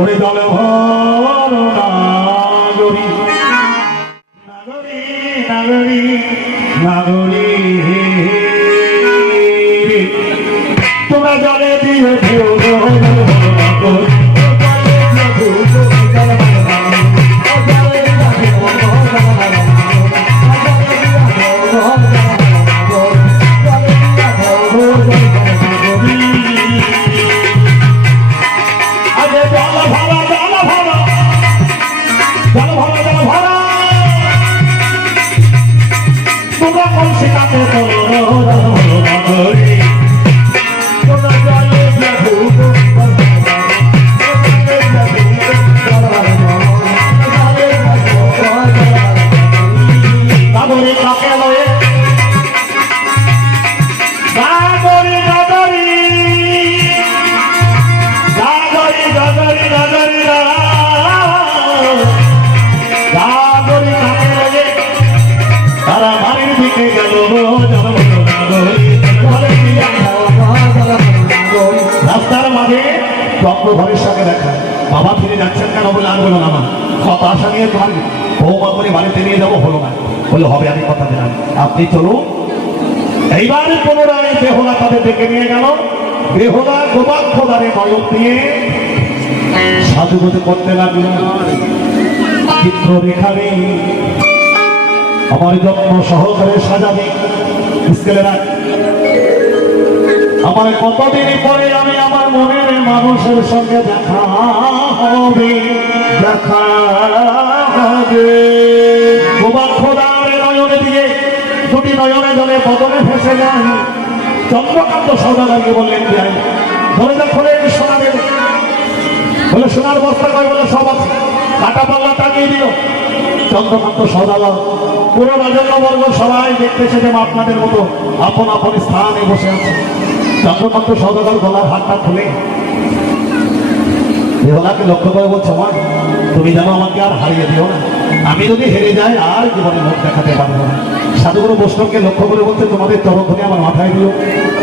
ওরে জল ভর নাগরী নাগরী নাগরী নাগরী তোমরা জলে দিয়ে ঢেউ রাস্তার মাঝে চক্রধরের সঙ্গে দেখা। বাবা ফিরে যাচ্ছেন কেন বলে আর বলো না মা, কত আশা নিয়ে তোমার বৌমা করে বাড়িতে নিয়ে যাবো, হলো না। বলে হবে, আমি কথা দিলাম, আপনি চলুন। এইবার পুনরায় বেহুলা তাদের ডেকে নিয়ে গেল। বেহুলা গোবাক্ষদারে নয়ন দিয়ে সাজুগুজু করতে লাগলো। চিত্ররেখারে আমার যত্ন সহকারে সাজাবে, স্কেলে রাখ। আমার কতদিন পরে আমি আমার মনের মানুষের সঙ্গে দেখা হবে, দেখা হবে। গোবাক্ষদারে নয়নে দিয়ে দুটি নয়নে জলে বদলে ফেসে যায়। চন্দ্রকান্ত সৌদাগরকে বললেন যাই, ধরে যা খোলে সোনা দেবে। বলে সোনার বস্তা কয়, বলে সব আছে। কাটা পাল্লা টাঙিয়ে দিল। চন্দ্রকান্ত সৌদাগর পুরো রাজন্যবর্গ সবাই দেখতেছে যে আপনাদের মতো আপন আপন স্থানে বসে আছে। চন্দ্রকান্ত সৌদাগর গলার হাতটা খুলে বেহুলাকে লক্ষ্য করে বলছে, মা তুমি যেন আমাকে আর হারিয়ে দিও না, আমি যদি হেরে যাই আর জীবনে মুখ দেখাতে পারবো না। সাধুগুরু বৈষ্ণবকে লক্ষ্য করে বলছে, তোমাদের চরণধ্বনি আমার মাথায় দিও।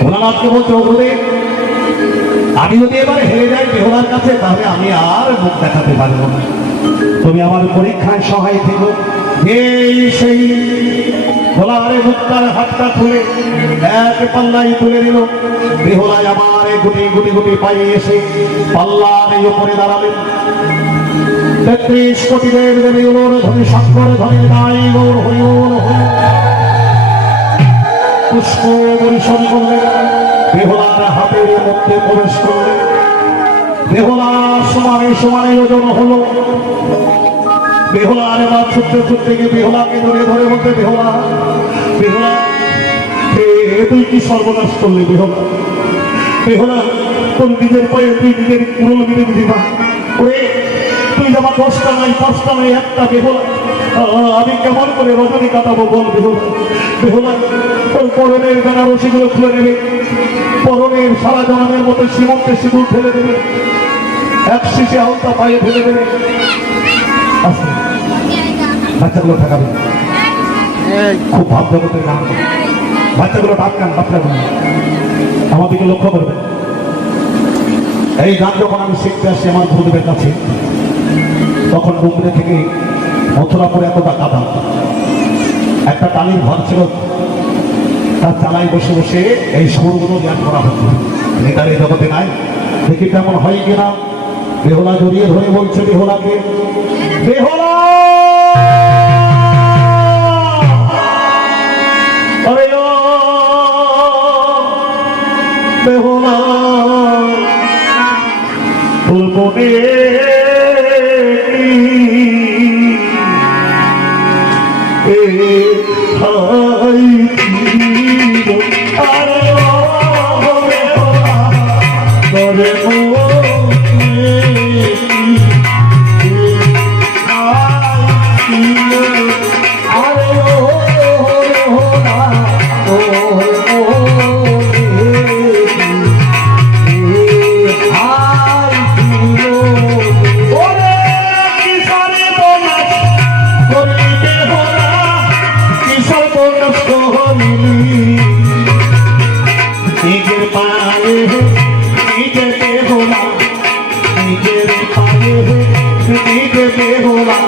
ভোলানাথকে বলছে, ও বলে আমি যদি এবারে হেরে যাই বেহুলার কাছে, তাহলে আমি আর মুখ দেখাতে পারবো না, তুমি আমার পরীক্ষায় সহায় থেকো। এই সেই ভোলারে মুক্তার হাতটা খুলে এক পাল্লাই তুলে দিল। বেহুলায় আমার গুটি গুটি গুটি পায়ে এসে পাল্লার উপরে দাঁড়ালেন। 33 কোটি দেব দেবী ওর ধনী শঙ্কর ধনী নাই গৌর হরি ওর হরি পুষ্প পরিশন করলেন। বেহুলার হাতের মধ্যে প্রবেশ করলেন। বেহুলা সমানে সমানে ওজন হলো। বেহুলা আরে বাদ ছুটতে ছুটতে গিয়ে বেহুলাকে ধরে ধরে বলতে, বেহুলা বেহুলা তুই কি সর্বনাশ করলি বেহুলা? বেহুলা তোর নিজের পায়ে তুই নিজের কুড়োল মেরে দিবি না। ওরে তুই আমার 10টা নাই 5টা নাই একটা বেহুলা, আমি কেমন করে রজনী কাটাবো বল বেহুলা? বেহুলা তোর পরনের বেনারসিগুলো খুলে নেবে, পরনের সারা জনানের মতো সীমন্তে সিঁদুর ফেলে দেবে, এক শিশে আলতা পায়ে ফেলে দেবে। বাচ্চাগুলো ঠেকাবে, খুব ভাব জগতের গান। বাচ্চাগুলো টাকান, বাচ্চাগুলো আমার দিকে লক্ষ্য করবে। এই গান যখন আমি শিখতে আসছি আমার গুরুদেবের কাছে, তখন মুম্বাই থেকে মথুরাপুরে এতটা কাদা, একটা টালির ঘর ছিল, তার চালায় বসে বসে এই সুরগুলো জ্ঞান করা হতো। এটার এই জগতে নাই, দেখি কেমন হয় কিনা। বেহুলা জড়িয়ে ধরে বলছে বেহুলাকে, বেহুলা বেহুলা ফুলবনে রে পায়ে দিকে বেহুলা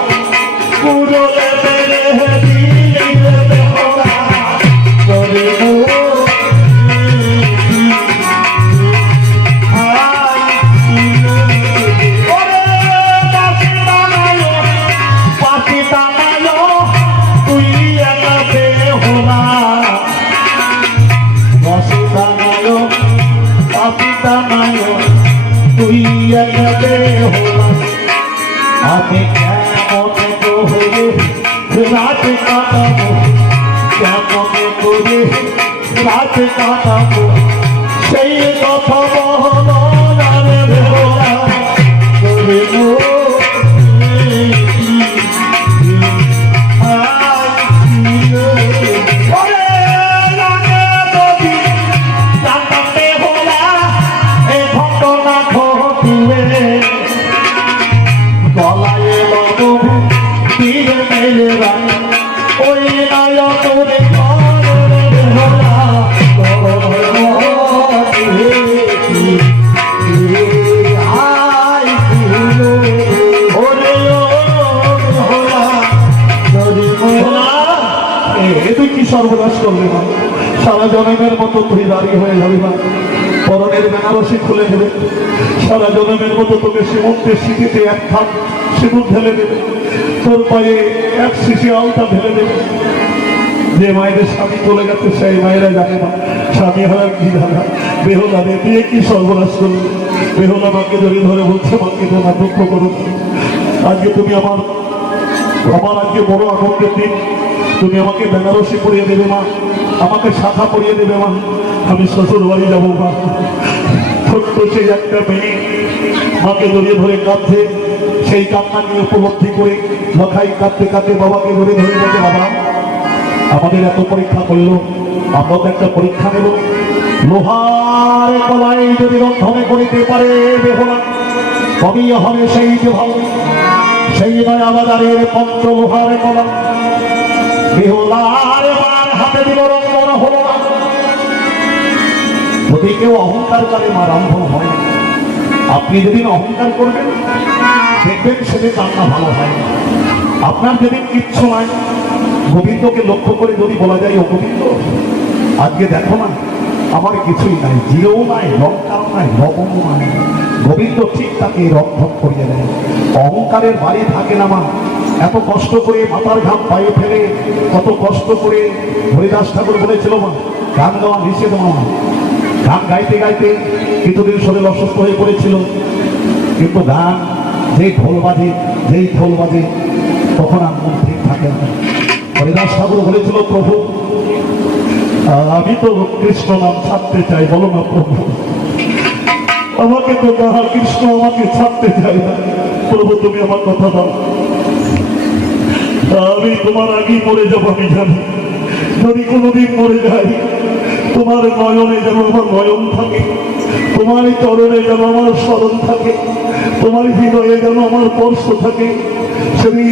কুড়লে বেড়ে দিলে বেহুলা করে তুই আমি কেমন করে রাত কাটাবো কেমন করে রাত কাটাবো সেই কথা বলো না রে ভোলা করে তুই কি সর্বনাশ করবে না সারা জনমের মতো তুই দাঁড়িয়ে হয়ে যাবে না পরনের বেনারসি খুলে দেবে সারা জনমের মতো তোকে সীমন্তের সিঁথিতে এক খাপ সিঁদুর ঢেলে দেবে তোর পায়ে এক শিশি আলতা ঢেলে দেবে যে মায়েদের স্বামী চলে গেছে সেই মায়েরা জানে না স্বামী হারার কি ধারা বেহুলা রে দিয়ে কি সর্বনাশ করবে বেহুলা মাকে জড়িয়ে ধরে বলছে মাকে তোমার দুঃখ করুন আজকে তুমি আমার আজকে বড় আনন্দের দিন তুমি আমাকে বেনারসি পরিয়ে দেবে মা আমাকে শাখা পরিয়ে দেবে মা আমি শ্বশুর বাড়ি যাবো মা ছোট্ট সেই একটা মেয়ে মাকে জড়িয়ে ধরে কাঁদছে সেই কান্না নিয়ে উপলব্ধি করে লখাই কাঁদতে কাঁদতে বাবাকে জড়িয়ে ধরে বলছে বাবা আমাদের এত পরীক্ষা করলো আমরা তো একটা পরীক্ষা নেব লোহার কলাই যদি রন্ধনে করিতে পারে বেহুলা তবেই হবে সেই যে ভালো সেই নয়া বাজারের পঞ্চ লোহার কলা বেহুলার মার হাতে দিল রন্ধন হলো না যদি কেউ অহংকার করে মা রান্ধন হয় না আপনি যেদিন অহংকার করবেন দেখবেন সেদিন রান্না ভালো হয় না আপনার যেদিন কিচ্ছু নাই গোবিন্দকে লক্ষ্য করে যদি বলা যায় ও গোবিন্দ আজকে দেখো না আমার কিছুই নাই জিরেও নাই লঙ্কাও নাই লবণও নাই গোবিন্দ ঠিক তাকে রক্ষক করিয়ে দেয় অহংকারের বাড়ি থাকে না মা এত কষ্ট করে মাথার ঘাম পায়ে ফেলে কত কষ্ট করে হরিদাস ঠাকুর বলেছিল মা গান গাওয়া নিষেধ মা গান গাইতে গাইতে কিছুদিন শরীর অসুস্থ হয়ে পড়েছিল কিন্তু গান যেই ঢোল বাজে তখন আর মন ঠিক থাকে না হরিদাস ঠাকুর বলেছিল প্রভু আমি তো কৃষ্ণ নাম ছাড়তে চাই বলো না প্রভু আমাকে তো তাহা কৃষ্ণ আমাকে ছাড়তে চাই না প্রভু তুমি আমার কথা দাও আমি তোমার আগেই মরে যাবো আমি জানি যদি কোনোদিন মরে যাই তোমার নয়নে যেন আমার নয়ন থাকে তোমার চরণে যেন আমার স্মরণ থাকে তোমার হৃদয়ে যেন আমার স্পর্শ থাকে সেদিন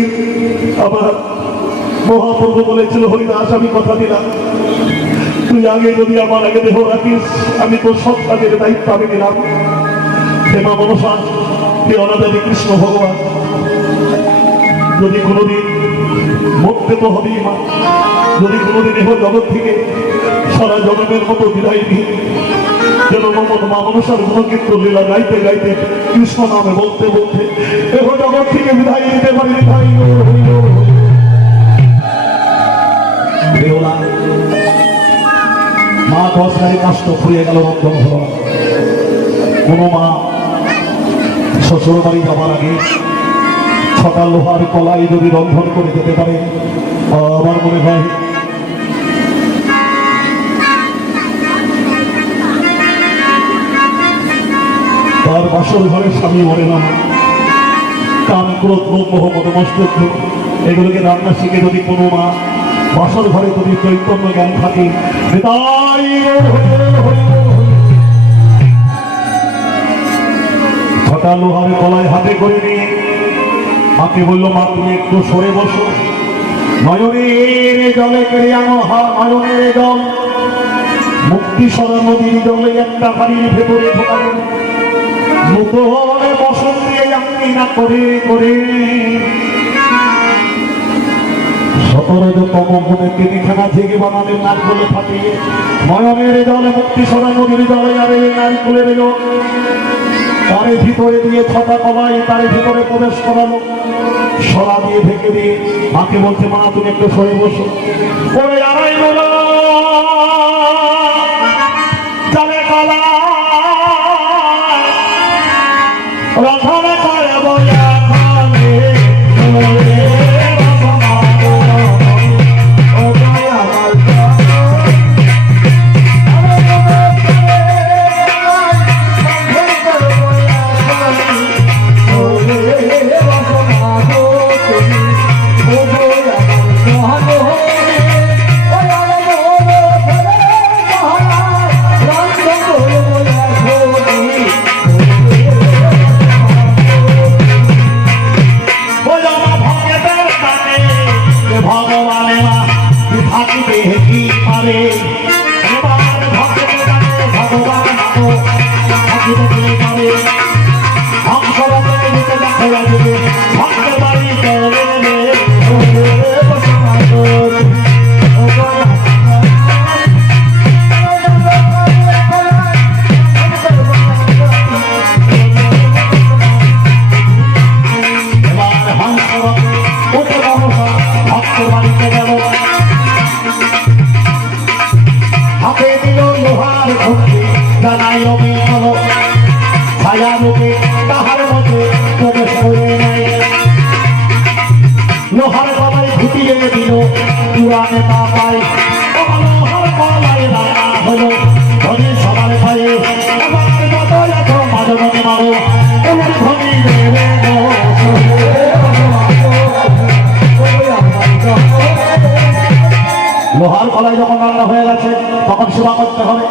আবার মহাপ্রভু বলেছিল হরিদাস আমি কথা দিলাম তুই আগে যদি আমার আগে দেহ রাখিস আমি তোর সব কাজের দায়িত্ব আমি নিলাম হে মা মনসা হে অনাদারি কৃষ্ণ ভগবান যদি কোনোদিন মরতে তো হবেই মা যদি কোনোদিন এহ জগৎ থেকে সারা জগতের মতো বিদায় দিই যেন মমন মা মনসার গুণকীর্তন লীলা গাইতে গাইতে কৃষ্ণ নামে বলতে বলতে এহ জগৎ থেকে বিদায় দিতে পারি বিদায় বেহুলা মা দশটায় কষ্ট ফুরিয়ে গেল রন্ধন হল কোনো মা শ্বশুর বাড়ি যাবার আগে ছটা লোহার কলাই যদি রন্ধন করে যেতে পারে আমার মনে হয় তার বাসর ঘরে স্বামী মরে না কাম ক্রোধ মোহ মদমস্তক এগুলোকে রান্না শিখে যদি কোনো মা বাসর ঘরে যদি চৈতন্য জ্ঞান থাকে ছটা লোহার কলাই হাতে করে নিয়ে মাকে বললো মা তুমি একটু সরে বসো নয়নের জলে কেড়ে আনো নয়নের জল মুক্তি সরা নদীর জলে একটা হাড়ির ভেতরে ঢোকাবেন নতুন বসন দিয়ে না করে করে 17তম গুণে তিনি খেলা থেকে বানালেন নারকুলে ফাটিয়ে নয়নের জলে মুক্তি সরা নদীর জলে আরে নারকুলের জল তারে ভিতরে দিয়ে ছটা কলাই তারে ভিতরে প্রবেশ করালো সরা দিয়ে ঢেকে দিয়ে মাকে বলছে মা তুমি একটু সরে বসো পরে আড়াই বলো চলে কলা রথনে করে বলে লোহার গলায় ঘুটিয়ে দিল পুরানে তা পাই লোহার গলায় রান্না হলো ধনী সবার পায়ে মাঝে মাঝে মারো এমন ধনী লোহার গলায় যখন রান্না হয়ে গেছে তখন সেবা করতে হবে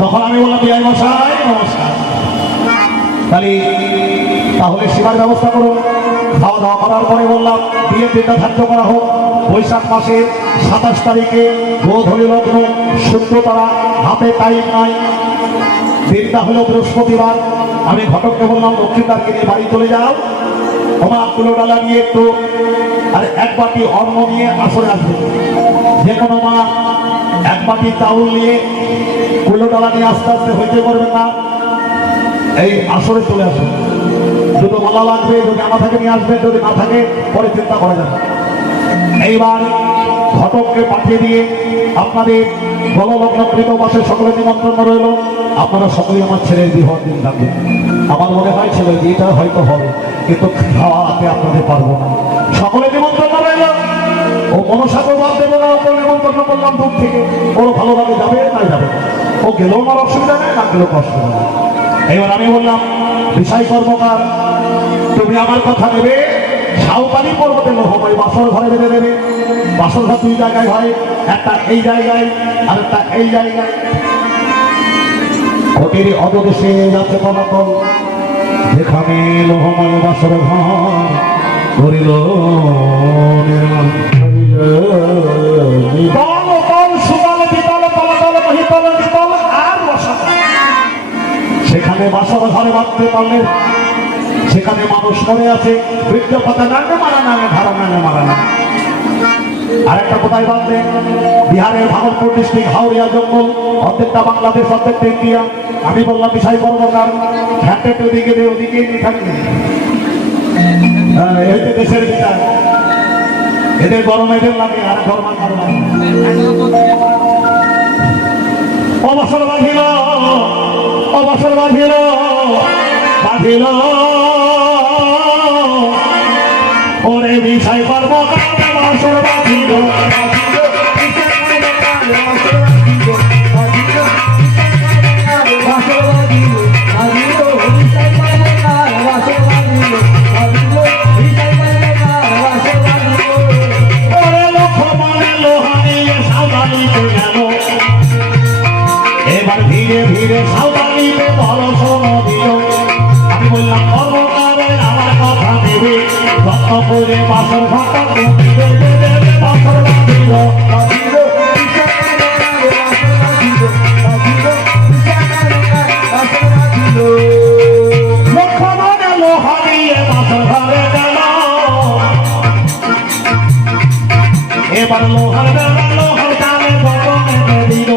তখন আমি বললাম বিআই মশাই নমস্কার তাহলে সেবার ব্যবস্থা করুন খাওয়া দাওয়া করার পরে বললাম বিয়ের দিনটা ধার্য করা হোক বৈশাখ মাসের 27 তারিখে গোধূলি লগ্ন সূর্য তারা হাতে টাইম নাই দিনটা হলো বৃহস্পতিবার আমি ঘটককে বললাম লক্ষ্মীদারকে নিয়ে বাড়ি চলে যাও তোমার কুলো ডালা নিয়ে একটু আর এক বাটি অন্ন নিয়ে আসরে আসবে যে কোনো মা এক বাটি চাউল নিয়ে কুলো ডালা নিয়ে আস্তে আস্তে হইতে করবেন না এই আসরে চলে আসবে দুটো মালা লাগবে যদি আমার থাকে নিয়ে আসবে যদি না থাকে পরে চিন্তা করা যাবে এইবার ঘটককে পাঠিয়ে দিয়ে আপনাদের গললগ্নকৃত বাসে সকলের নিমন্ত্রণ রইল আপনারা সকলেই আমার ছেলের বিবাহ দিন থাকবেন আমার মনে হয় ছেলের বিয়েটা হয়তো হবে কিন্তু খাওয়াতে আপনাদের পারবো না সকলের নিমন্ত্রণ রইল ও মনসাকে বাদ দেবো না ওকে নিমন্ত্রণ করলাম দূর থেকে ওর ভালোভাবে যাবে না যাবে ও গেলেও আমার অসুবিধা নেই না গেলেও অসুবিধা নেই এবার আমি বললাম বিষয় কর্মকার তুমি আমার কথা নেবে সাঁওতালি পর্বতে লোহময় বাসর ঘরে বেঁধে দেবে বাসর ঘর দুই জায়গায় হয় একটা এই জায়গায় আর একটা এই জায়গায় কোটির অদদেশে যাচ্ছে কনকল যেখানে লোহময় বাসর ঘর করিল সেখানে বাসর ঘরে বাঁধতে পারলেন সেখানে মানুষ করে আছে বৃদ্ধ পাতা নামে মারা নামে ধারা নামে মারা নামে আরেকটা কোথায় বাঁধবে বিহারের ভাগলপুর ডিস্ট্রিক্ট হাওড়িয়া জঙ্গল অর্ধেকটা বাংলাদেশ অর্ধেকটা ইন্ডিয়া আমি বললাম বিষয় কর্মকার হ্যান্ডেড ওদিকে ওদিকে নিয়ে থাকবে এই যে দেশের বিচার এদের গরম এদের লাগে আর গরম অবসর বাঁধিল অবসর বাঁধিল বাঁধিল ওরে বিষয় কর্ম অবসর বাঁধিল এবার ধীরে ধীরে সাঁওতালিতে দর্শন দিল আমি বললাম কর্মকারে আমার কথা দেবে যত্ন করে বাসর ঘাটা বাসর বাঁধিল লক্ষ্মণে লোহারি দিয়ে বাসর ঘরে গেল এবার লোহার বেলা লোহার তালে গগনে দিল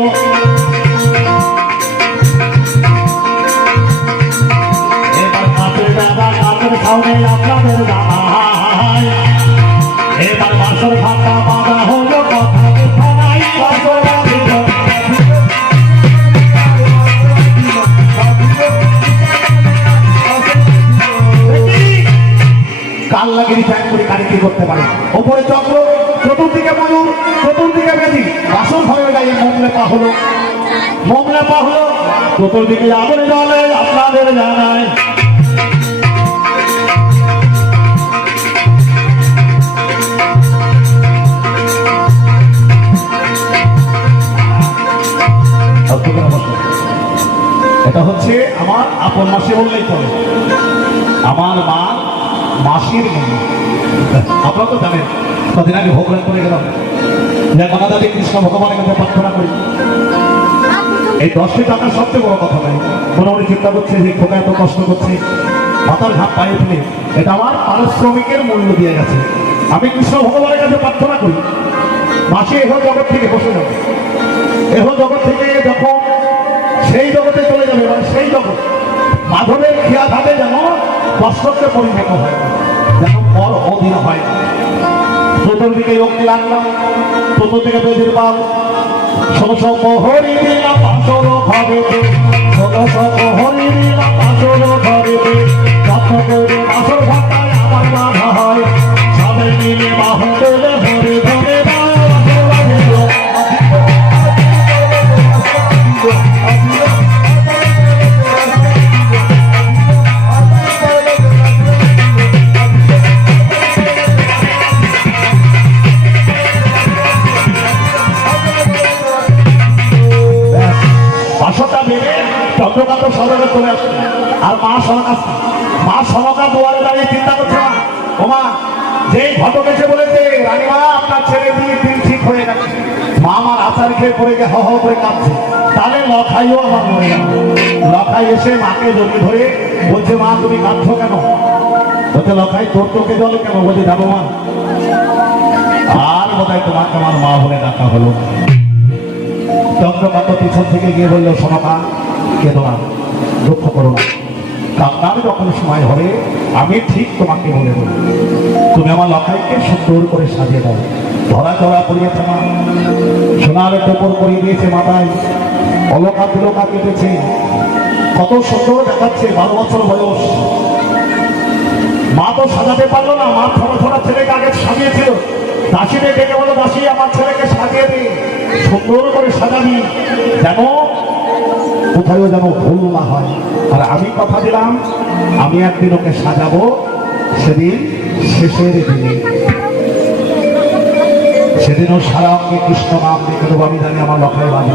এবার কাঠের বেলা কাঠের খাওনে আপনাদের দাঁড়ায় এবার বাসর ঘাটা বাঁধা হলো কথা কথা নাই বাসর বাঁধিল কাল লাগিয়ে ফ্যান করে কারিগরি করতে পারে ওপরে চক্র চতুর্দিকে ময়ূর চতুর্দিকে বেদি বাসন ঘরের গায়ে মোম লেপা হলো চতুর্দিকে আগুনে জলে আপনাদের জানায় এটা হচ্ছে আমার আপন মাসি বললেই চলে আমার মা মাসির মেয়ে আপনারা তো জানেন কদিন আগে ভোগ করে গেলাম যে গণাদাদি কৃষ্ণ ভগবানের কাছে প্রার্থনা করি এই 10টি টাকার সবচেয়ে বড় কথা নাই মনে মনে চিন্তা করছে যে খোকা এত কষ্ট করছে মাথার ঘাট পায়ে ফেলে এটা আমার পারিশ্রমিকের মূল্য দিয়ে গেছে আমি কৃষ্ণ ভগবানের কাছে প্রার্থনা করি মাসি এহ জগৎ থেকে বসে যাবে এহ জগৎ থেকে যখন সেই জগতে চলে যাবে মানে সেই জগৎ মাধবের খেয়া থাকে যেন কষ্টকে পরিণত হয় যেন পর অধীন হয় চতুর্দিকে রক্তি লাগলাম চতুর্দিকে বেদির পাল 1600 প্রহরী দিলাম আসর ঘরেতে 1600 প্রহরী দিলাম আসর ঘরেতে যত্ন করে আসর ঘটায় আমার বাধা হয় সবাই মিলে বাহু পেলে ভরে ধরে চন্দ্রকান্ত সদরে চলে আসছে আর মা সনকা দুয়ারে দাঁড়িয়ে চিন্তা করছে না ওমা যে ঘটক এসে বলেছে রানীমা আপনার ছেলে দিয়ে দিন ঠিক হয়ে গেছে মা আমার আচার খেয়ে পড়ে গিয়ে হ করে কাঁদছে তাহলে লখাইও আমার মরে গেল লখাই এসে মাকে জড়িয়ে ধরে বলছে মা তুমি কাঁদছো কেন বলছে লখাই তোর চোখে জলে কেন বলছে যাবো মা আর বোধহয় তোমাকে আমার মা বলে ডাকা হলো চন্দ্রকান্ত পিছন থেকে গিয়ে বললো সনকা কেঁদো না দুঃখ করো না কান্নার যখন সময় হবে আমি ঠিক তোমাকে বলে দেবো তুমি আমার লখাইকে সুন্দর করে সাজিয়ে দাও ধরা ধরা পড়িয়েছে মা সোনার টোপর পরিয়ে দিয়েছে মাথায় অলকা তিলকা কেটেছে কত সুন্দর দেখাচ্ছে 12 বছর বয়স মা তো সাজাতে পারলো না মা ছোট ছোট ছেলেকে আগে সাজিয়েছিল দাসীকে ডেকে বলো দাসী আমার ছেলেকে সাজিয়ে দিই সুন্দর করে সাজাবি যেন কোথাও যেন ভুল না হয় আর আমি কথা দিলাম আমি একদিন ওকে সাজাবো সেদিন শেষের দিনে সেদিনও সারা অঙ্গে কৃষ্ণ নাম দেখে দেবো আমি জানি আমার লখাই বাজে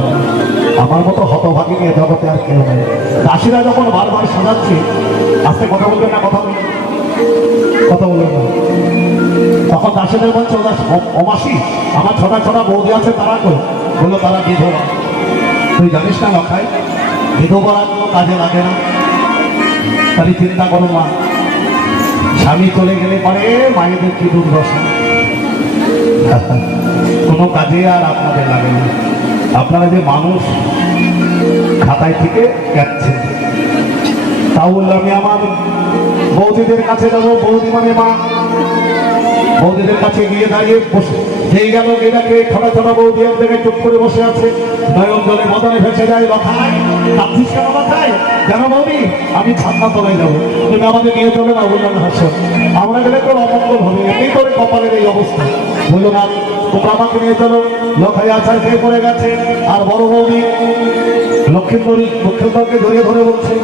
আমার মতো হতভাগী নিয়ে জগতে আর কেউ নেই দাসীরা যখন বারবার সাজাচ্ছে আজকে কথা বলবেন না কথা বলবেন না তখন দাসীদের বলছে অমাসি আমার ছোটা ছোটা বৌদি আছে তারা কই বললো তারা বিধবা তুই জানিস না লখাই বিধবা কোনো কাজে লাগে না তাহলে চিন্তা করো মা স্বামী চলে গেলে পরে মায়েদের কি দুর্দশা কোনো কাজে আর আপনাদের লাগে না আপনারা যে মানুষ খাতায় থেকে গেছে তাও বললো আমি আমার বৌদিদের কাছে যাবো বৌদি মানে মা বৌদিদের কাছে গিয়ে দাঁড়িয়ে বসে যেই গেল গেলাকে ছোটা ছোটা বৌদি এক জায়গায় চুপ করে বসে আছে নয়ন জলে বদনে ভেসে যায় লখাই কাঁদছিস কেন মাথায় কেন বৌদি আমি ছান্না তলায় যাবো তুমি আমাদের নিয়ে চলে না বললাম হাসো আমরা গেলে তোর অমঙ্গল হবে এমনি করে কপালের এই অবস্থা বললো না তোমরা আমাকে নিয়ে চলো লখাই আছাড় খেয়ে পড়ে গেছে আর বড় বৌদি লক্ষ্মীন্দরকে জড়িয়ে ধরে বলছে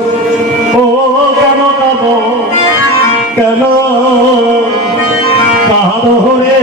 ও কেন কাঁদো কেন কাঁদো রে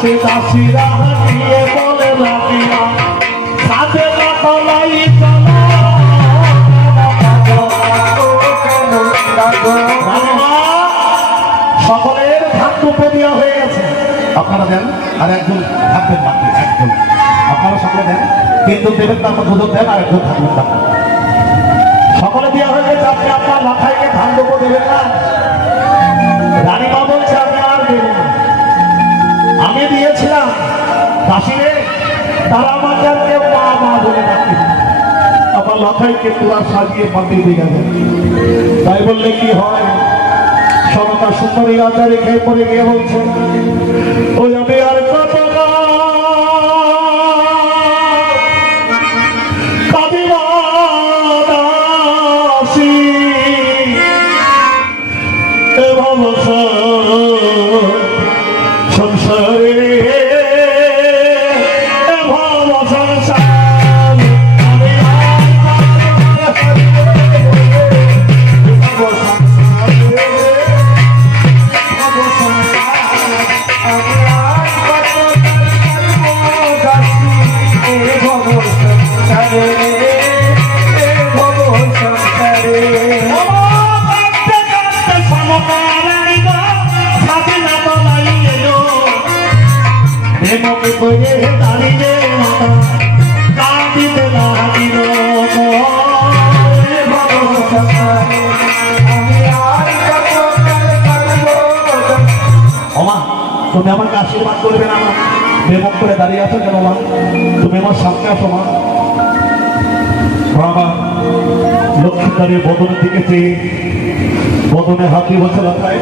দাসে দাসীরা নিয়ে বলে রাখিয়া সাথে তলাই সকলের খাদ্য দেওয়া হয়ে গেছে, আপনারা দেন। আর একজন থাকবেন বাকি, একজন আপনারা সকলে দেন, কিন্তু দেবেন তারপর দুজন দেন, আর একজন থাকবেন বাকি। সকলে দেওয়া হয়ে গেছে, আপনি আপনার লাখাইকে ধান দেবো দেবেন না। রানীমা বলছে আমি আর দেব না, আমি দিয়েছিলাম দাসীরে, তারা আমাকে আর কেউ মা মা বলে ডাকে, আমার লাখাইকে তোরা সাজিয়ে মাটিয়ে দিয়ে গেল। তাই বললে কি হয়, সরতা সুন্দরী আচারে খেয়ে পড়ে গিয়ে বলছে ওই আমি আর কত সংসারে তুমি আমাকে আশীর্বাদ করবে না, আমার বেমুখ করে দাঁড়িয়ে আছো কেন মা? তুমি আমার সামনে আসো মা। বাবা লক্ষ্মীকারের বদনের দিকে চেয়ে বদনে হাতি বসে লাখায়,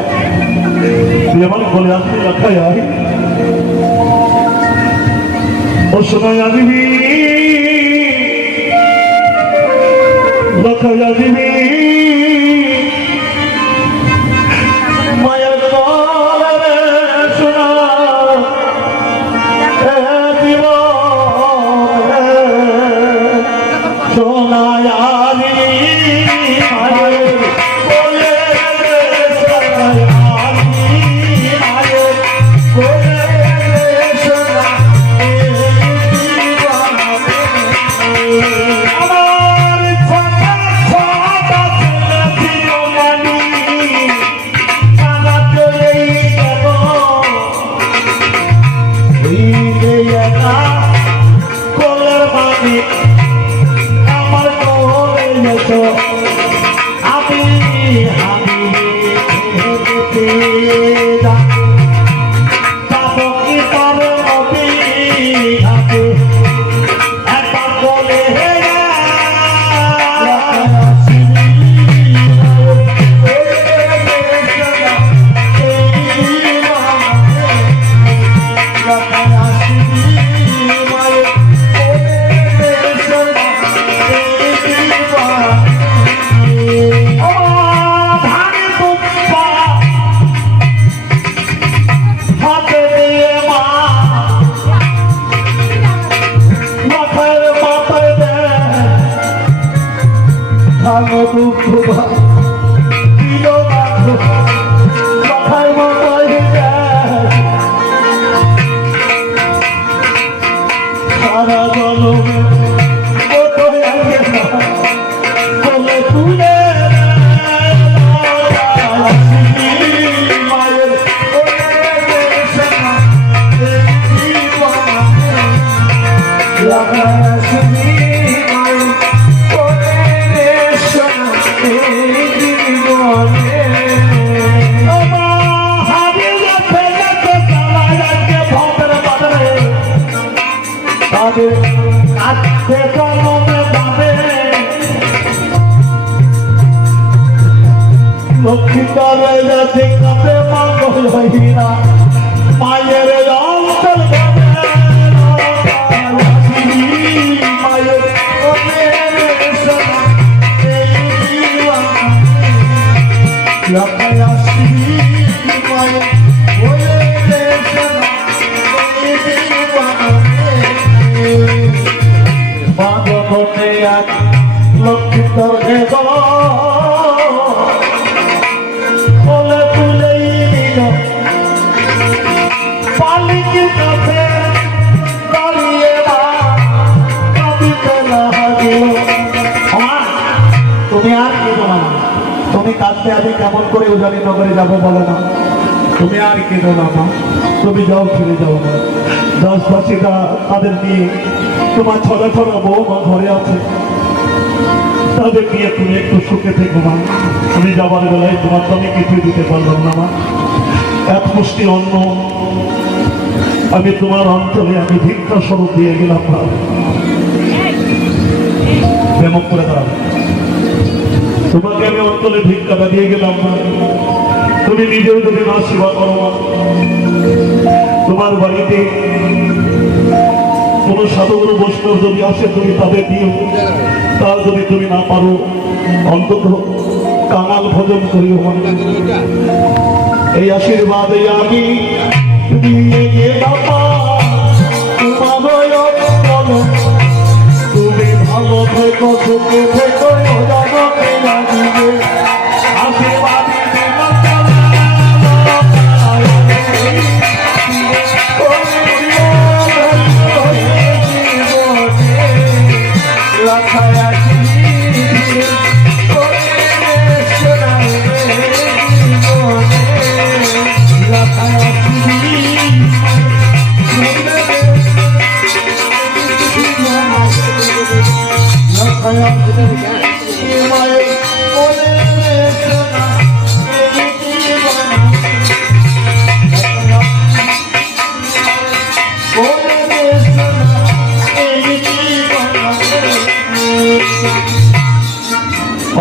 তুই আমার বলে আসবি লাখায় আয়, ও সময় আসবি লাখায় আসবি মায়ের মায়ের অন্তর পালিয়ে রাখতে আমি কেমন করে উজানি নগরে যাবো বলো না? তুমি আর কেঁদো না মা, তুমি যাও, ফিরে যাও মা। দাসদাসীরা তাদের নিয়ে, তোমার ছড়া ছড়া বউ মা ঘরে আছে, তাদের নিয়ে তুমি একটু সুখে থেকো মা। তুমি যাবার বেলায় তোমার তো আমি কিছুই দিতে পারলাম না মা। এক মুষ্টি অন্ন আমি তোমার অঞ্চলে আমি ভিক্ষা স্বরূপ দিয়ে গেলাম মা। প্রেমক করে দাঁড়াবো, তোমাকে আমি অঞ্চলে ভিক্ষাটা দিয়ে গেলাম মা। তুমি নিজেও যদি মা সেবা করো মা, তোমার বাড়িতে কোন সাধুগুরু বৈষ্ণব যদি আসে তুমি তাদের দিও, তার যদি তুমি না পারো অন্তত কাঙাল ভোজন করিও মা। এই আশীর্বাদে আমি দিয়ে গেলাম মা। তুমি ভালো থেকো, সুখে থেকো, জনকে লাগিবে আশীর্বাদ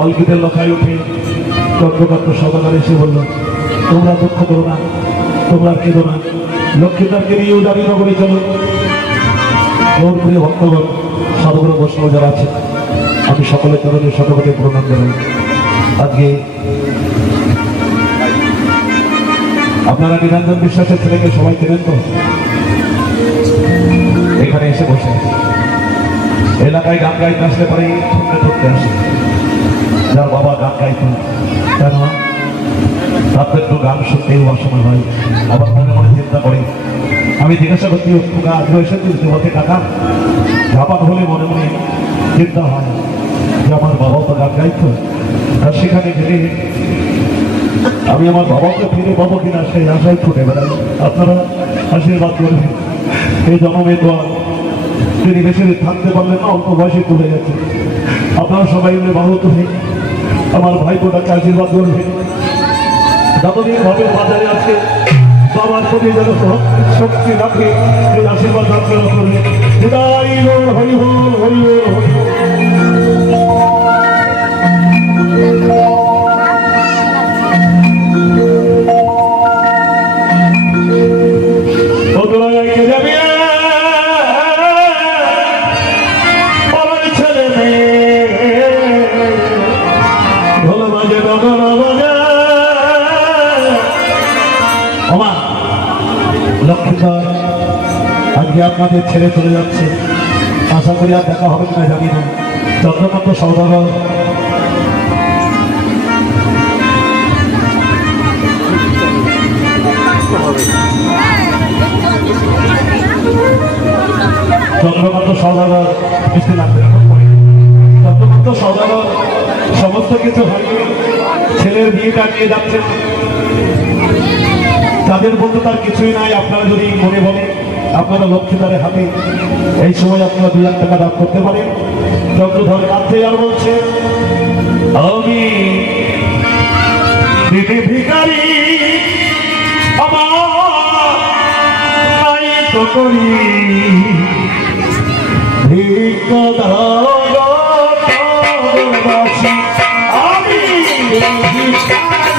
অল্পিতের লোকায় উঠে চন্দ্রকান্ত সদাগর এসে বলল, তোমরা দুঃখ করো না, তোমরা কেঁদো না, লক্ষ্মীদারকে নিয়ে উজানি নগরে চলো। ওর প্রিয় ভক্তগণ, সাধুগুরু বৈষ্ণব যারা আছে, আমি সকলের চরণে শতকোটি প্রণাম জানাই। আজকে আপনারা নিরঞ্জন বিশ্বাসের ছেলেকে সবাই চেনেন তো? এখানে এসে বসে এলাকায় গান গাইতে আসলে পরে ঠুকতে ঠুকতে আসে, যার বাবা গান গাইত, কেন তাদের তো গান শুনতেই অসময় হয়। আবার মনে মনে চিন্তা করে, আমি জিজ্ঞাসা করছি তোকে আজও এসেছিস? বলতে কাকা ঝাপাত হলে মনে মনে চিন্তা হয় যে আমার বাবাও তো গান গাইত, আর সেখানে গেলে আমি আমার বাবাকে ফিরে পাবো কিনা সেই আশায় ছুটে বেড়াই। আপনারা আশীর্বাদ করবেন, এই জন্মে তো তিনি বেশি থাকতে পারলেন না, অল্প বয়সে চলে গেছে। আপনারা সবাই মিলে বাহু তুলে আমার ভাইপোটাকে আশীর্বাদ করবেন। যতদিন ভাবে বাজারে আছে বাবার প্রতি যেন শক্তি রাখে, এই আশীর্বাদ প্রার্থনা করবে। হরি বল, হরি বল, হরি বল, হরি বল। লক্ষ্মীধর আজকে আপনাদের ছেড়ে চলে যাচ্ছে, আশা করি আর দেখা হবে কিনা জানি না। চন্দ্রকান্ত সৌদাগর চন্দ্রকান্ত সৌদাগর মিষ্টি লাগবে। চন্দ্রকান্ত সৌদাগর সমস্ত কিছু হারিয়ে ছেলের বিয়েটা নিয়ে যাচ্ছেন। তাদের বলতে তার কিছুই নাই। আপনারা যদি মনে বলেন আপনারা লক্ষ্মীদারের হাতে এই সময় আপনারা 2 লাখ টাকা দান করতে পারেন। চন্দ্রধর কাঁদছে আর বলছে, আমি দিদি ভিখারি, আমার নাই তো করি, ভিক্ষা দাও গো, আমি ভিখারি।